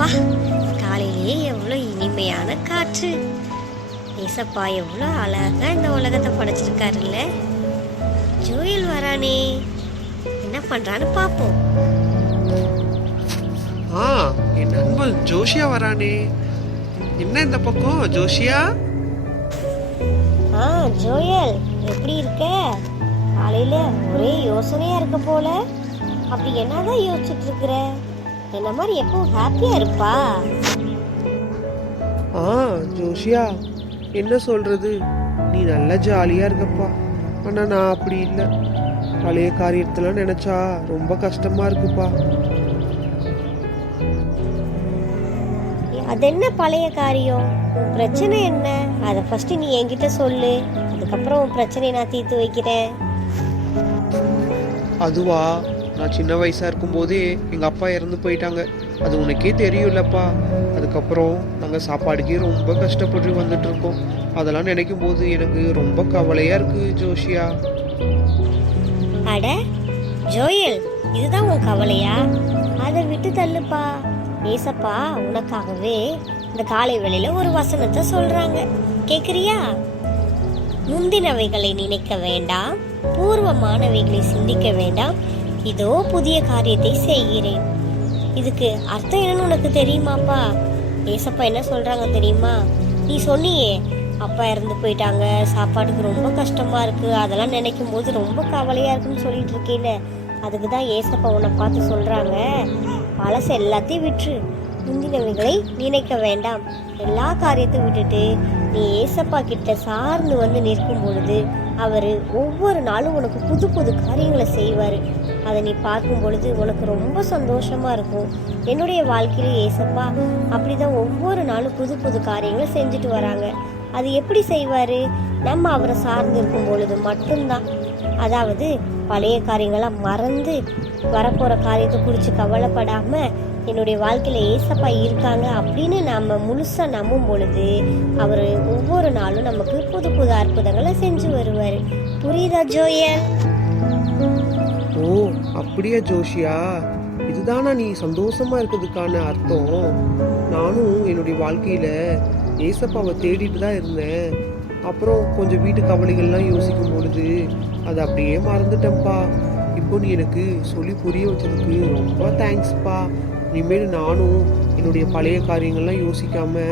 அப்பா, காலையிலேயே எவ்வளோ இனிமையான காற்று. ஏசப்பா எவ்வளோ அழகா இந்த உலகத்தை படைச்சிருக்காருல்ல. ஜோயல் வரானே, என்ன பண்றான்னு பாப்போம். என் நண்பன் ஜோஷியா வரானே. என்ன இந்த பக்கம் ஜோஷியா? ஜோயல் எப்படி இருக்க? காலையில ஒரே யோசனையா இருக்க போல. அப்படி என்னதான் யோசிச்சுட்டு இருக்கிற? என்ன மாதிரி எப்பவும் ஹாப்பியா இருப்பா? ஜோஷியா, என்ன சொல்றது, நீ நல்லா ஜாலியா இருக்கப்பா. ஆனா நான் அப்படி இல்லை. பழைய காரியத்தெல்லாம் நினைச்சா ரொம்ப கஷ்டமா இருக்குப்பா. அது என்ன பழைய காரியம்? உன் பிரச்சனை என்ன? அதை ஃபர்ஸ்ட் நீ என்கிட்ட சொல்லு. அதுக்கப்புறம் உன் பிரச்சனையை நான் தீர்த்து வைக்கிறேன். அதுவா, நான் சின்ன வயசா இருக்கும் போதே எங்க அப்பா இறந்து போயிட்டாங்க. அது உனக்கே தெரியும்லப்பா. அதுக்கப்புறம் நாங்கள் சாப்பாடுக்கே ரொம்ப கஷ்டப்பட்டு வந்துட்டு இருக்கோம். அதெல்லாம் நினைக்கும் போது எனக்கு ரொம்ப கவலையா இருக்கு ஜோஷியா. அட ஜோயல், இதுதான் உன் கவலையா? அதை விட்டு தள்ளுப்பா. ஏசப்பா உனக்காகவே இந்த காலை வேளையில ஒரு வசனத்தை சொல்றாங்க, கேக்குறியா? முந்தினவைகளை நினைக்க வேண்டாம், பூர்வமானவைகளை சிந்திக்க வேண்டாம், இதோ புதிய காரியத்தை செய்கிறேன். இதுக்கு அர்த்தம் என்னன்னு உனக்கு தெரியுமாப்பா? ஏசப்பா என்ன சொல்றாங்க தெரியுமா? நீ சொன்னியே அப்பா இறந்து போயிட்டாங்க, சாப்பாட்டுக்கு ரொம்ப கஷ்டமா இருக்கு, அதெல்லாம் நினைக்கும் போது ரொம்ப கவலையா இருக்குன்னு சொல்லிட்டு இருக்கேல. அதுக்கு தான் ஏசப்பா உன்னை பார்த்து சொல்றாங்க, பழச எல்லாத்தையும் விட்டுரு, முந்தினவைகளை நினைக்க வேண்டாம். எல்லா காரியத்தையும் விட்டுட்டு நீ ஏசப்பா கிட்ட சார்ந்து வந்து நிற்கும் பொழுது அவர் ஒவ்வொரு நாளும் உனக்கு புது புது காரியங்களை செய்வார். அதை நீ பார்க்கும் பொழுது உனக்கு ரொம்ப சந்தோஷமா இருக்கும். என்னுடைய வாழ்க்கையில ஏசப்பா அப்படிதான் ஒவ்வொரு நாளும் புது புது காரியங்களை செஞ்சுட்டு வராங்க. அது எப்படி செய்வாரு? நம்ம அவரை சார்ந்து இருக்கும் பொழுது மட்டும்தான். அதாவது பழைய காரியங்களாம் மறந்து வரப்போற காரியத்தை குறித்து கவலைப்படாம என்னுடைய வாழ்க்கையில ஏசப்பா இருக்காங்க அப்படின்னு நாம முழுசா நம்பும் பொழுது அவர் ஒவ்வொரு நாளும் நமக்கு புது புது அற்புதங்களை செஞ்சு வருவாரு. புரியுதா ஜோயல்? ஓ அப்படியா ஜோஷியா, இதுதானா நீ சந்தோஷமா இருக்கிறதுக்கான அர்த்தம்? நானும் என்னுடைய வாழ்க்கையில ஏசப்பாவை தேடிட்டு தான் இருந்தேன். அப்புறம் கொஞ்சம் வீட்டு கவலைகள்லாம் யோசிக்கும் பொழுது அதை அப்படியே மறந்துட்டேன்ப்பா. இப்போ நீ எனக்கு சொல்லி புரிய வச்சதுக்கு ரொம்ப தேங்க்ஸ்ப்பா. இனிமேல் நானும் என்னுடைய பழைய காரியங்கள்லாம் யோசிக்காம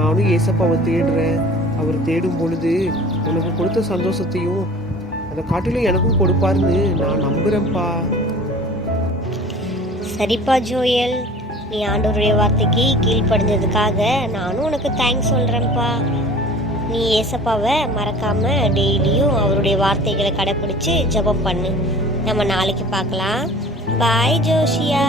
நானும் ஏசப்பாவை தேடுறேன். அவர் தேடும் பொழுது உனக்கு கொடுத்த சந்தோஷத்தையும் அதை காட்டிலும் எனக்கும் கொடுப்பாருன்னு நான் நம்புறேன்ப்பா. சரிப்பா ஜோயல், நீ ஆண்டவருடைய வார்த்தைக்கு கீழ்ப்படிஞ்சதுக்காக நானும் உனக்கு தேங்க்ஸ் சொல்றேன்ப்பா. நீ ஏசப்பாவை மறக்காம டெய்லியும் அவருடைய வார்த்தைகளை கடைப்பிடிச்சு ஜெபம் பண்ணு. நம்ம நாளைக்கு பார்க்கலாம். பாய் ஜோஷியா.